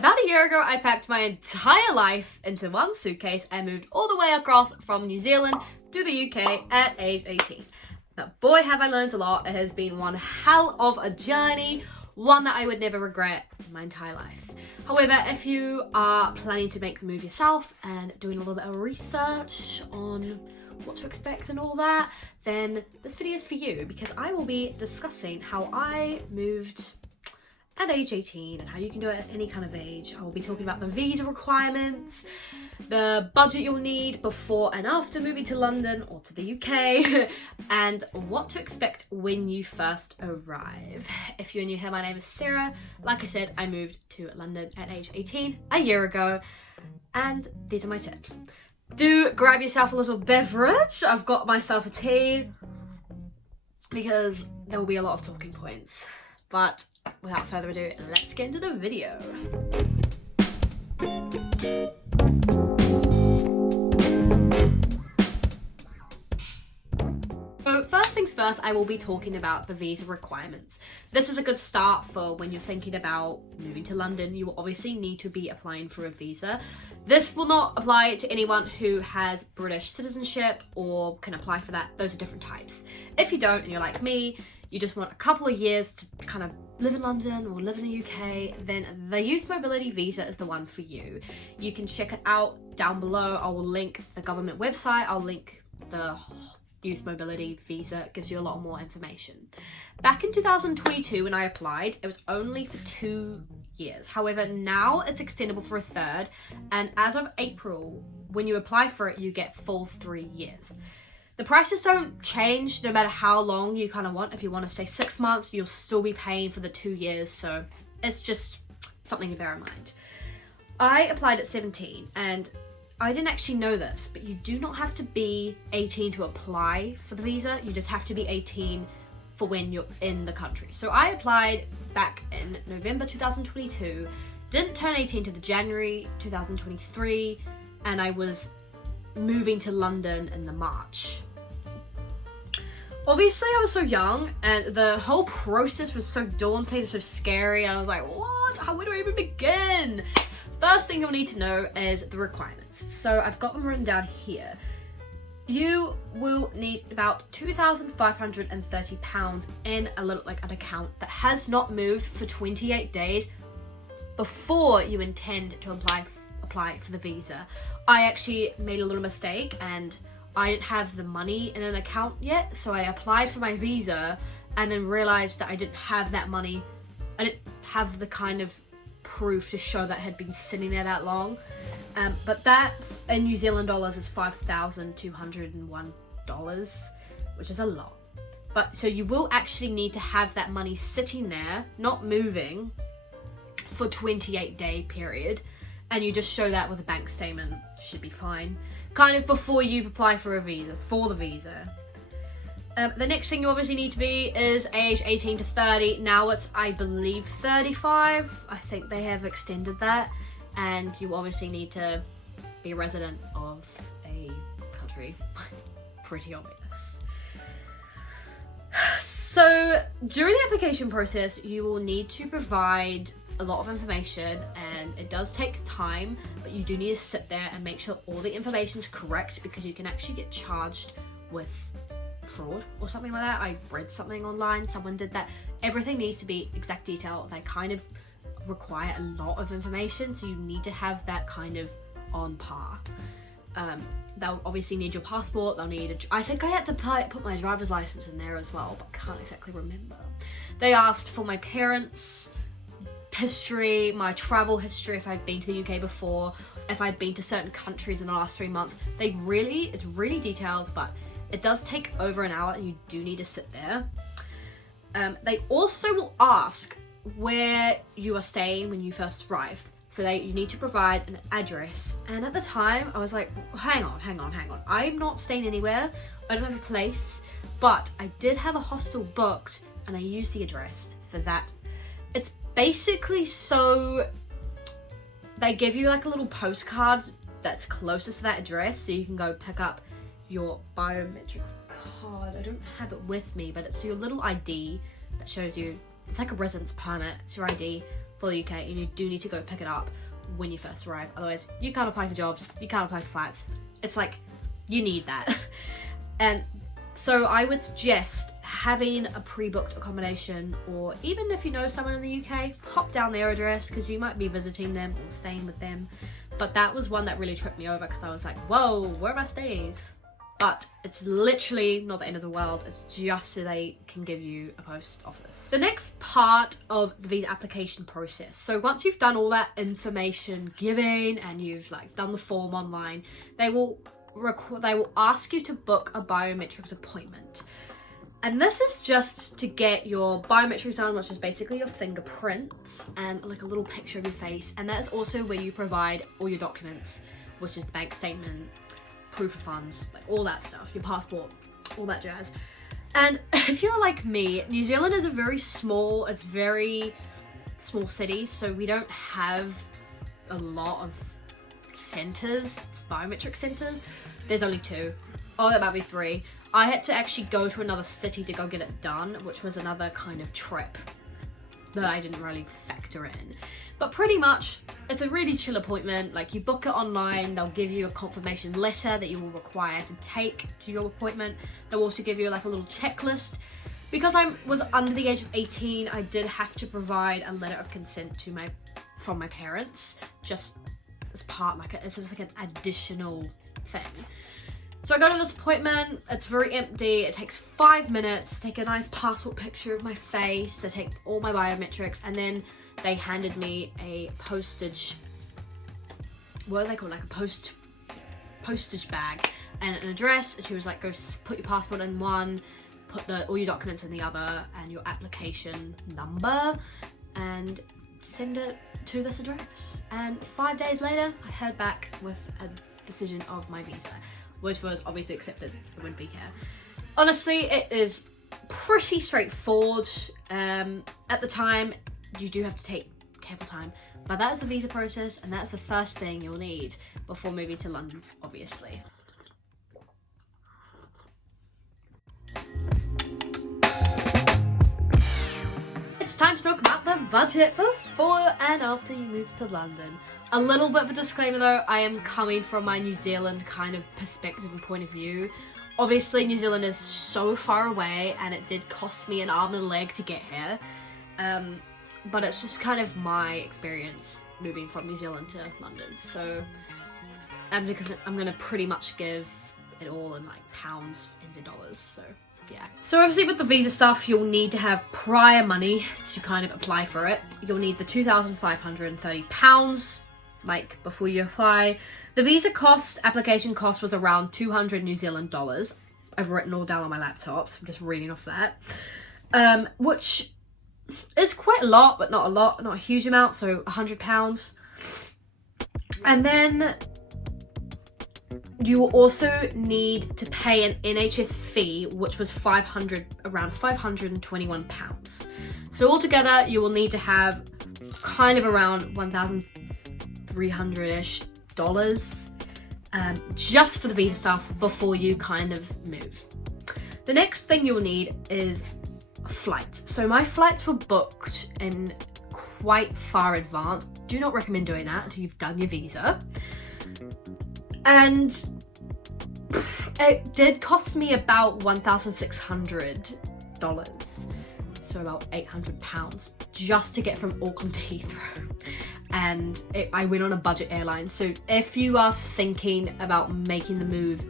About a year ago, I packed my entire life into one suitcase and moved all the way across from New Zealand to the UK at age 18. But boy, have I learned a lot. It has been one hell of a journey, one that I would never regret in my entire life. However, if you are planning to make the move yourself and doing a little bit of research on what to expect and all that, then this video is for you, because I will be discussing how I moved at age 18 and how you can do it at any kind of age. I will be talking about the visa requirements, the budget you'll need before and after moving to London or to the UK, and what to expect when you first arrive. If you're new here, my name is Sarah. Like I said, I moved to London at age 18 a year ago, and these are my tips. Do grab yourself a little beverage. I've got myself a tea because there will be a lot of talking points. But without further ado, let's get into the video. So first things first, I will be talking about the visa requirements. This is a good start for when you're thinking about moving to London. You will obviously need to be applying for a visa. This will not apply to anyone who has British citizenship or can apply for that. Those are different types. If you don't and you're like me, you just want a couple of years to kind of live in London or live in the UK, then the Youth Mobility Visa is the one for you. You can check it out down below. I will link the government website. I'll link the Youth Mobility Visa. It gives you a lot more information. Back in 2022 when I applied, it was only for 2 years. However, now it's extendable for a third, and as of April, when you apply for it, you get full 3 years. The prices don't change no matter how long you kind of want. If you want to say 6 months, you'll still be paying for the 2 years. So it's just something to bear in mind. I applied at 17 and I didn't actually know this, but you do not have to be 18 to apply for the visa. You just have to be 18 for when you're in the country. So I applied back in November 2022, didn't turn 18 to the January 2023, and I was moving to London in the March. Obviously, I was so young and the whole process was so daunting and so scary, and I was like, what? Where do I even begin? First thing you'll need to know is the requirements. So I've got them written down here. You will need about £2,530 in an account that has not moved for 28 days before you intend to apply for the visa. I actually made a little mistake and I didn't have the money in an account yet, so I applied for my visa and then realized that I didn't have that money. I didn't have the kind of proof to show that it had been sitting there that long. But that in New Zealand dollars is $5,201, which is a lot. But so you will actually need to have that money sitting there, not moving, for 28-day period. And you just show that with a bank statement, should be fine. Kind of before you apply for the visa. The next thing you obviously need to be is age 18 to 30. Now it's, I believe, 35. I think they have extended that. And you obviously need to be a resident of a country. Pretty obvious. So during the application process, you will need to provide a lot of information, and it does take time, but you do need to sit there and make sure all the information is correct, because you can actually get charged with fraud or something like that. I read something online, someone did that. Everything needs to be exact detail. They kind of require a lot of information, so you need to have that kind of on par. They'll obviously need your passport. They'll need I think I had to put my driver's license in there as well, but I can't exactly remember. They asked for my parents' history, my travel history, if I'd been to the UK before, if I'd been to certain countries in the last 3 months. It's really detailed, but it does take over an hour and you do need to sit there. They also will ask where you are staying when you first arrive. So you need to provide an address. And at the time I was like, hang on. I'm not staying anywhere. I don't have a place, but I did have a hostel booked and I used the address for that. It's basically so they give you like a little postcard that's closest to that address, so you can go pick up your biometrics card. I don't have it with me, but it's your little ID that shows you. It's like a residence permit. It's your ID for the UK, and you do need to go pick it up when you first arrive. Otherwise, you can't apply for jobs, you can't apply for flats. It's like, you need that. And so I would suggest having a pre-booked accommodation, or even if you know someone in the UK, pop down their address, because you might be visiting them or staying with them. But that was one that really tripped me over, because I was like, whoa, where am I staying? But it's literally not the end of the world. It's just so they can give you a post office. The next part of the visa application process. So once you've done all that information giving and you've like done the form online, they will ask you to book a biometrics appointment. And this is just to get your biometrics done, which is basically your fingerprints and like a little picture of your face. And that is also where you provide all your documents, which is the bank statement, proof of funds, like all that stuff, your passport, all that jazz. And if you're like me, New Zealand is it's very small city, so we don't have a lot of centres, biometric centres. There's only 2. Oh, that might be 3. I had to actually go to another city to go get it done, which was another kind of trip that I didn't really factor in. But pretty much, it's a really chill appointment. Like, you book it online, they'll give you a confirmation letter that you will require to take to your appointment. They'll also give you like a little checklist. Because I was under the age of 18, I did have to provide a letter of consent from my parents, just as part, it's just like an additional thing. So I go to this appointment, it's very empty, it takes 5 minutes, take a nice passport picture of my face, they take all my biometrics, and then they handed me a postage, what do they call it, like a postage bag and an address, and she was like, go put your passport in one, put all your documents in the other, and your application number, and send it to this address. And 5 days later, I heard back with a decision of my visa, which was obviously accepted. It wouldn't be here. Honestly, it is pretty straightforward. At the time, you do have to take careful time, but that is the visa process, and that's the first thing you'll need before moving to London, obviously. It's time to talk about the budget before and after you move to London. A little bit of a disclaimer though, I am coming from my New Zealand kind of perspective and point of view. Obviously New Zealand is so far away and it did cost me an arm and a leg to get here. But it's just kind of my experience moving from New Zealand to London. So, because I'm gonna pretty much give it all in like pounds and dollars, so yeah. So obviously with the visa stuff, you'll need to have prior money to kind of apply for it. You'll need the £2,530, like before you apply. The visa cost, application cost was around 200 New Zealand dollars. I've written all down on my laptop, so I'm just reading off that. Which is quite a lot, but not a huge amount, so £100. And then you will also need to pay an NHS fee, which was around £521. So altogether, you will need to have kind of around $1,300-ish just for the visa stuff before you kind of move. The next thing you'll need is flights. So my flights were booked in quite far advance. Do not recommend doing that until you've done your visa. And it did cost me about $1,600, so about £800, just to get from Auckland to Heathrow. And I went on a budget airline, so if you are thinking about making the move,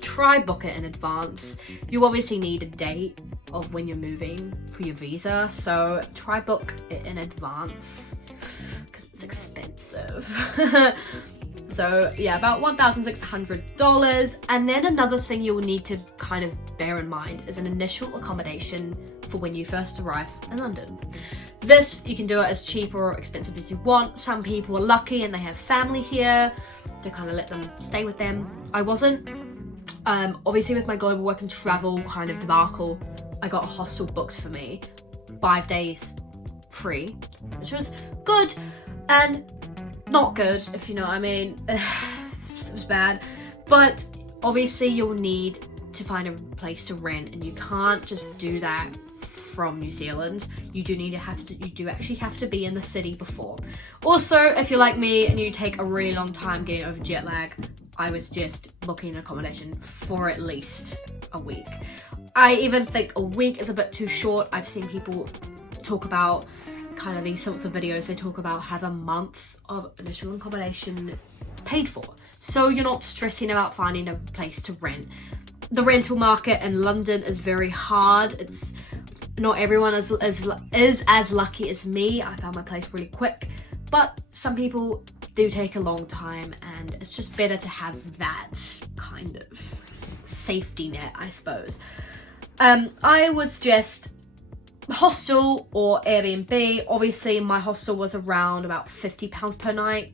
try book it in advance. You obviously need a date of when you're moving for your visa, so try book it in advance because it's expensive. So yeah, about $1,600. And then another thing you'll need to kind of bear in mind is an initial accommodation for when you first arrive in London. This, you can do it as cheap or expensive as you want. Some people are lucky and they have family here to kind of let them stay with them. I wasn't. Obviously with my global work and travel kind of debacle, I got a hostel booked for me, 5 days free, which was good and not good, if you know what I mean. It was bad, but obviously you'll need to find a place to rent, and you can't just do that from New Zealand, you do actually have to be in the city before. Also, if you're like me and you take a really long time getting over jet lag, I was just booking an accommodation for at least a week. I even think a week is a bit too short. I've seen people talk about kind of these sorts of videos. They talk about have a month of initial accommodation paid for, so you're not stressing about finding a place to rent. The rental market in London is very hard. It's not everyone is as lucky as me. I found my place really quick, but some people do take a long time, and it's just better to have that kind of safety net, I suppose. I would suggest hostel or Airbnb. Obviously my hostel was around about £50 per night,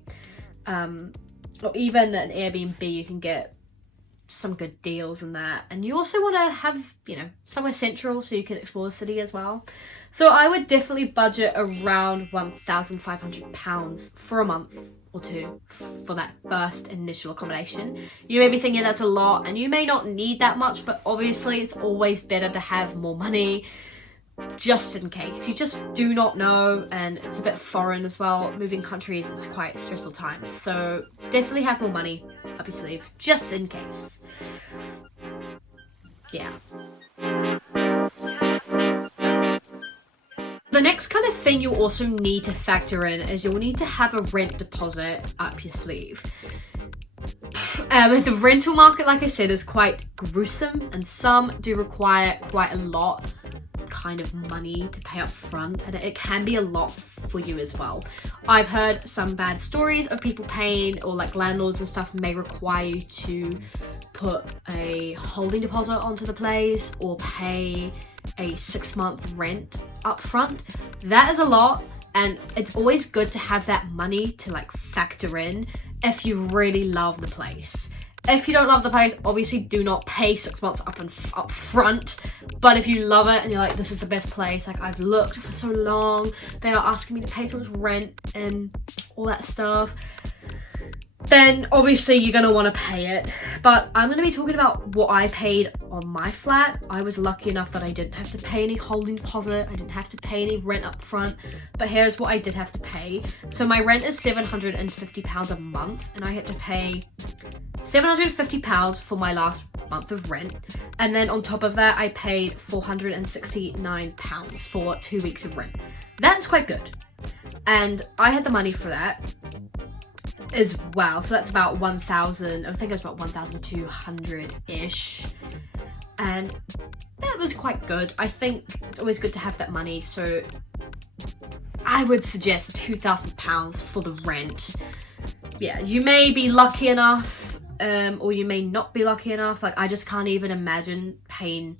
or even an Airbnb you can get some good deals in that, and you also want to have, you know, somewhere central so you can explore the city as well. So I would definitely budget around £1,500 for a month or two for that first initial accommodation. You may be thinking that's a lot, and you may not need that much, but obviously it's always better to have more money just in case. You just do not know, and it's a bit foreign as well. Moving countries is quite a stressful time, so definitely have more money up your sleeve just in case. Yeah. The next kind of thing you'll also need to factor in is you'll need to have a rent deposit up your sleeve. The rental market, like I said, is quite gruesome, and some do require quite a lot kind of money to pay up front, and it can be a lot for you as well. I've heard some bad stories of people paying, or like landlords and stuff may require you to put a holding deposit onto the place or pay a 6-month rent up front. That is a lot, and it's always good to have that money to like factor in if you really love the place. If you don't love the place, obviously do not pay 6 months up front. But if you love it and you're like, this is the best place, like I've looked for so long, they are asking me to pay so much rent and all that stuff, then obviously you're going to want to pay it. But I'm going to be talking about what I paid on my flat. I was lucky enough that I didn't have to pay any holding deposit. I didn't have to pay any rent up front. But here's what I did have to pay. So my rent is £750 a month, and I had to pay £750 for my last month of rent, and then on top of that I paid £469 for 2 weeks of rent. That's quite good, and I had the money for that as well, so that's about 1,000, I think it was about 1,200-ish, and that was quite good. I think it's always good to have that money, so I would suggest £2,000 for the rent. Yeah, you may be lucky enough, or you may not be lucky enough. Like I just can't even imagine paying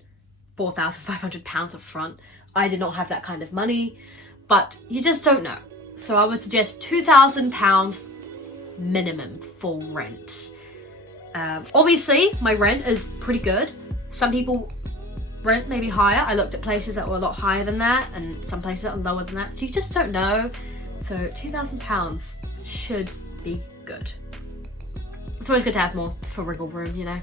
£4,500 up front. I did not have that kind of money, but you just don't know. So I would suggest £2,000 minimum for rent. Obviously my rent is pretty good. Some people rent may be higher. I looked at places that were a lot higher than that, and some places that are lower than that, so you just don't know. So £2,000 should be good. It's always good to have more for wiggle room, you know.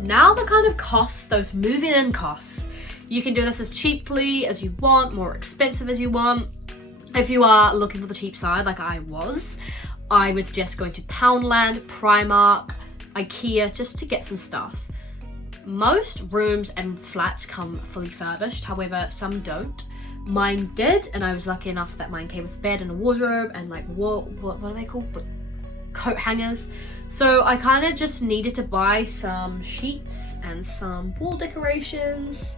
Now the kind of costs, those moving in costs. You can do this as cheaply as you want, more expensive as you want. If you are looking for the cheap side, like I was just going to Poundland, Primark, IKEA, just to get some stuff. Most rooms and flats come fully furnished, however, some don't. Mine did, and I was lucky enough that mine came with a bed and a wardrobe and like what are they called? Coat hangers. So I kind of just needed to buy some sheets and some wall decorations,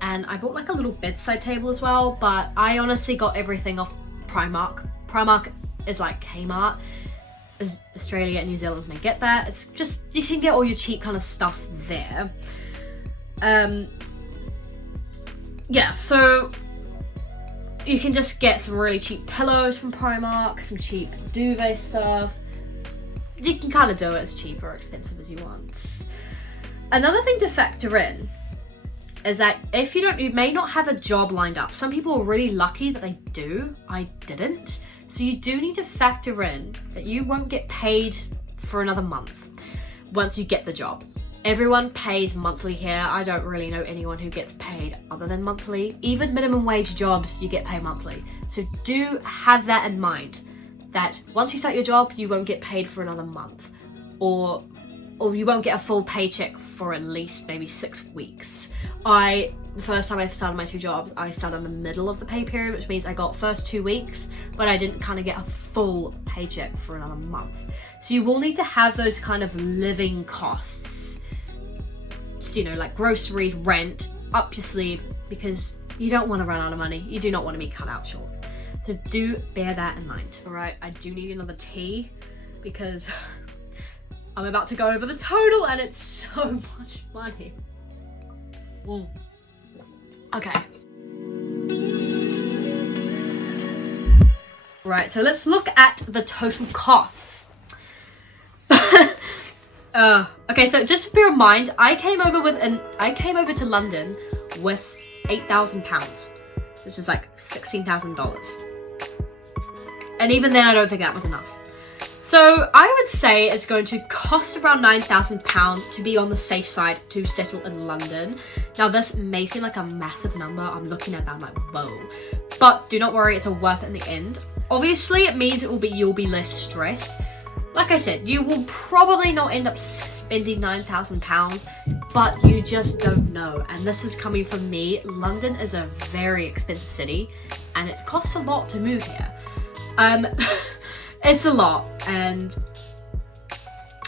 and I bought like a little bedside table as well, but I honestly got everything off Primark. Primark is like Kmart. Australia and New Zealand may get that. It's just, you can get all your cheap kind of stuff there. Yeah, so you can just get some really cheap pillows from Primark, some cheap duvet stuff. You can kind of do it as cheap or expensive as you want. Another thing to factor in is that if you may not have a job lined up. Some people are really lucky that they do. I didn't. So you do need to factor in that you won't get paid for another month once you get the job. Everyone pays monthly here. I don't really know anyone who gets paid other than monthly. Even minimum wage jobs, you get paid monthly. So do have that in mind, that once you start your job, you won't get paid for another month, or you won't get a full paycheck for at least maybe 6 weeks. The first time I started my 2 jobs, I started in the middle of the pay period, which means I got first 2 weeks, but I didn't kind of get a full paycheck for another month. So you will need to have those kind of living costs, you know, like groceries, rent, up your sleeve, because you don't want to run out of money. You do not want to be cut out short. So do bear that in mind. All right, I do need another tea because I'm about to go over the total and it's so much money. Okay. Right, so let's look at the total costs. Okay, so just bear in mind, I came over to London with £8,000, which is like $16,000. And even then, I don't think that was enough. So I would say it's going to cost around £9,000 to be on the safe side to settle in London. Now this may seem like a massive number. I'm looking at that, I'm like, whoa. But do not worry, it's all worth it in the end. Obviously, it means you'll be less stressed. Like I said, you will probably not end up spending £9,000, but you just don't know. And this is coming from me. London is a very expensive city, and it costs a lot to move here. It's a lot, and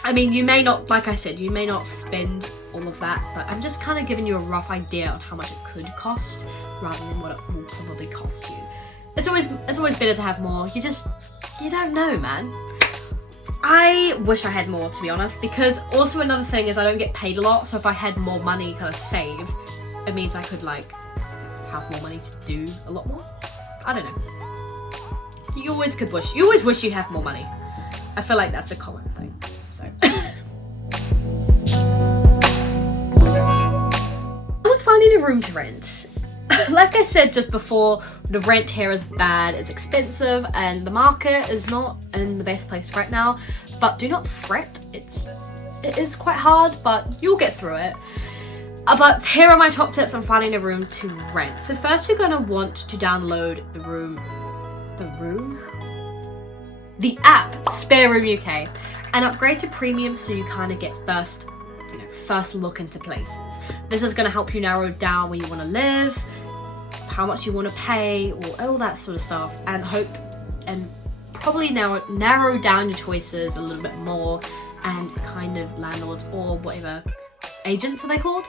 I mean, you may not, like I said, you may not spend all of that, but I'm just kind of giving you a rough idea on how much it could cost rather than what it will probably cost you. It's always better to have more. You don't know, man. I wish I had more, to be honest, because also another thing is I don't get paid a lot, so if I had more money kind of saved, it means I could like have more money to do a lot more. I don't know. You always wish you have more money. I feel like that's a common thing, so. With finding a room to rent, like I said just before, the rent here is bad, it's expensive, and the market is not in the best place right now, but do not fret. It is quite hard, but you'll get through it. But here are my top tips on finding a room to rent. So first you're gonna want to download the app Spare Room UK and upgrade to premium so you kind of get first look into places. This is going to help you narrow down where you want to live, how much you want to pay, or all that sort of stuff, and probably narrow down your choices a little bit more, and kind of landlords or whatever agents are they called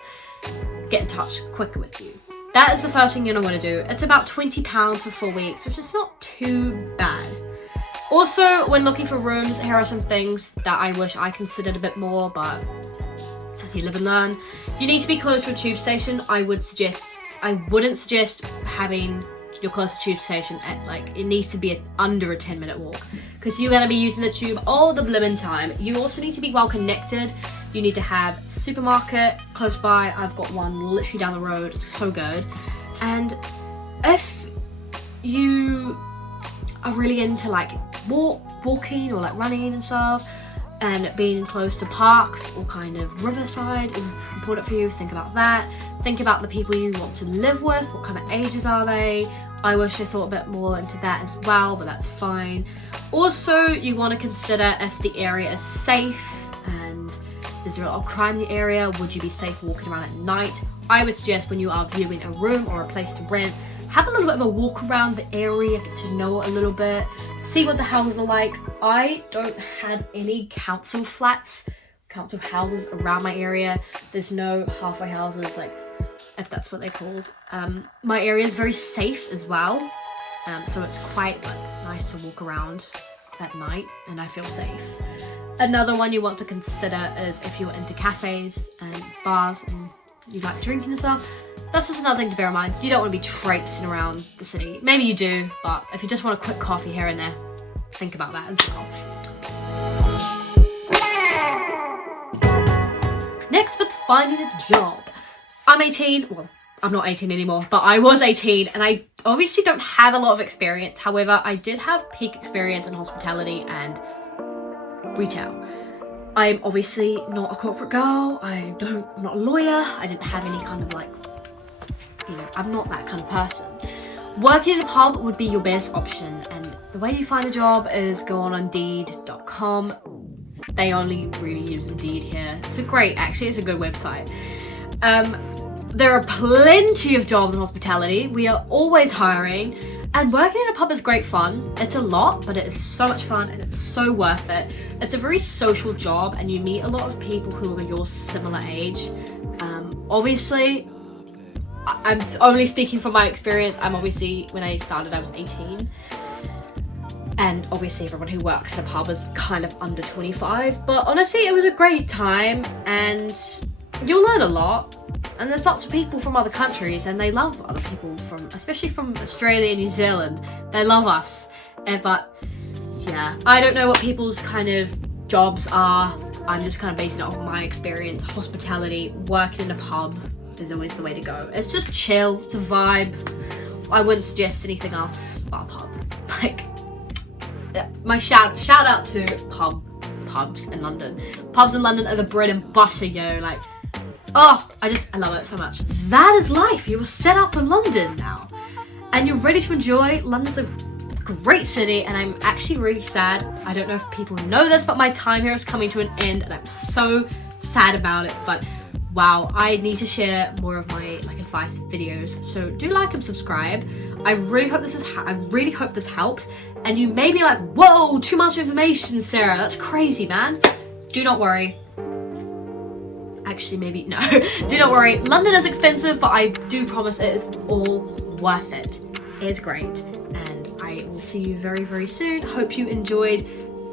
get in touch quicker with you. That is the first thing you're going to want to do. It's about £20 for 4 weeks, which is not too bad. Also, when looking for rooms, here are some things that I wish I considered a bit more, but as you live and learn. You need to be close to a tube station. I wouldn't suggest having your closest tube station at it needs to be under a 10-minute walk, because you're going to be using the tube all the blimmin' time. You also need to be well connected. You need to have a supermarket close by. I've got one literally down the road. It's so good. And if you are really into walking or running and stuff, and being close to parks or kind of riverside is important for you, think about that. Think about the people you want to live with. What kind of ages are they? I wish I thought a bit more into that as well, but that's fine. Also, you want to consider if the area is safe, and is there a lot of crime in the area? Would you be safe walking around at night? I would suggest when you are viewing a room or a place to rent, have a little bit of a walk around the area, get to know it a little bit, see what the houses are like. I don't have any council houses around my area. There's no halfway houses, if that's what they're called. My area is very safe as well, so it's quite nice to walk around at night, and I feel safe. Another one you want to consider is if you're into cafes and bars and you like drinking and stuff. That's just another thing to bear in mind. You don't want to be traipsing around the city. Maybe you do, but if you just want a quick coffee here and there, think about that as well. Next, with finding a job. I'm 18, well, I'm not 18 anymore, but I was 18, and I obviously don't have a lot of experience. However, I did have peak experience in hospitality and retail. I'm obviously not a corporate girl. I'm not a lawyer. I didn't have any kind of like, you know, I'm not that kind of person. Working in a pub would be your best option, and the way you find a job is go on Indeed.com. They only really use Indeed here. It's a good website. There are plenty of jobs in hospitality. We are always hiring, and working in a pub is great fun. It's a lot, but it is so much fun and it's so worth it. It's a very social job, and you meet a lot of people who are your similar age. Obviously, I'm only speaking from my experience. When I started, I was 18. And obviously everyone who works in a pub is kind of under 25. But honestly, it was a great time, and you'll learn a lot. And there's lots of people from other countries, and they love other people especially from Australia and New Zealand. They love us. But yeah, I don't know what people's kind of jobs are. I'm just kind of basing it off my experience. Hospitality, working in a pub is always the way to go. It's just chill, it's a vibe. I wouldn't suggest anything else but a pub. Like, my shout out to pubs in London. Pubs in London are the bread and butter, yo. Like, oh, I love it so much. That is life. You were set up in London now, and you're ready to enjoy. London's a great city, and I'm actually really sad. I don't know if people know this, but my time here is coming to an end, and I'm so sad about it. But wow, I need to share more of my like advice videos. So do like and subscribe. I really hope this helps. And you may be like, whoa, too much information, Sarah. That's crazy, man. Do not worry. Actually, maybe no. Do not worry. London is expensive, but I do promise it is all worth it. It is great. And I will see you very, very soon. Hope you enjoyed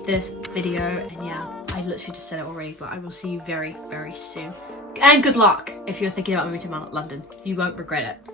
this video. And yeah, I literally just said it already, but I will see you very, very soon. And good luck if you're thinking about moving to London. You won't regret it.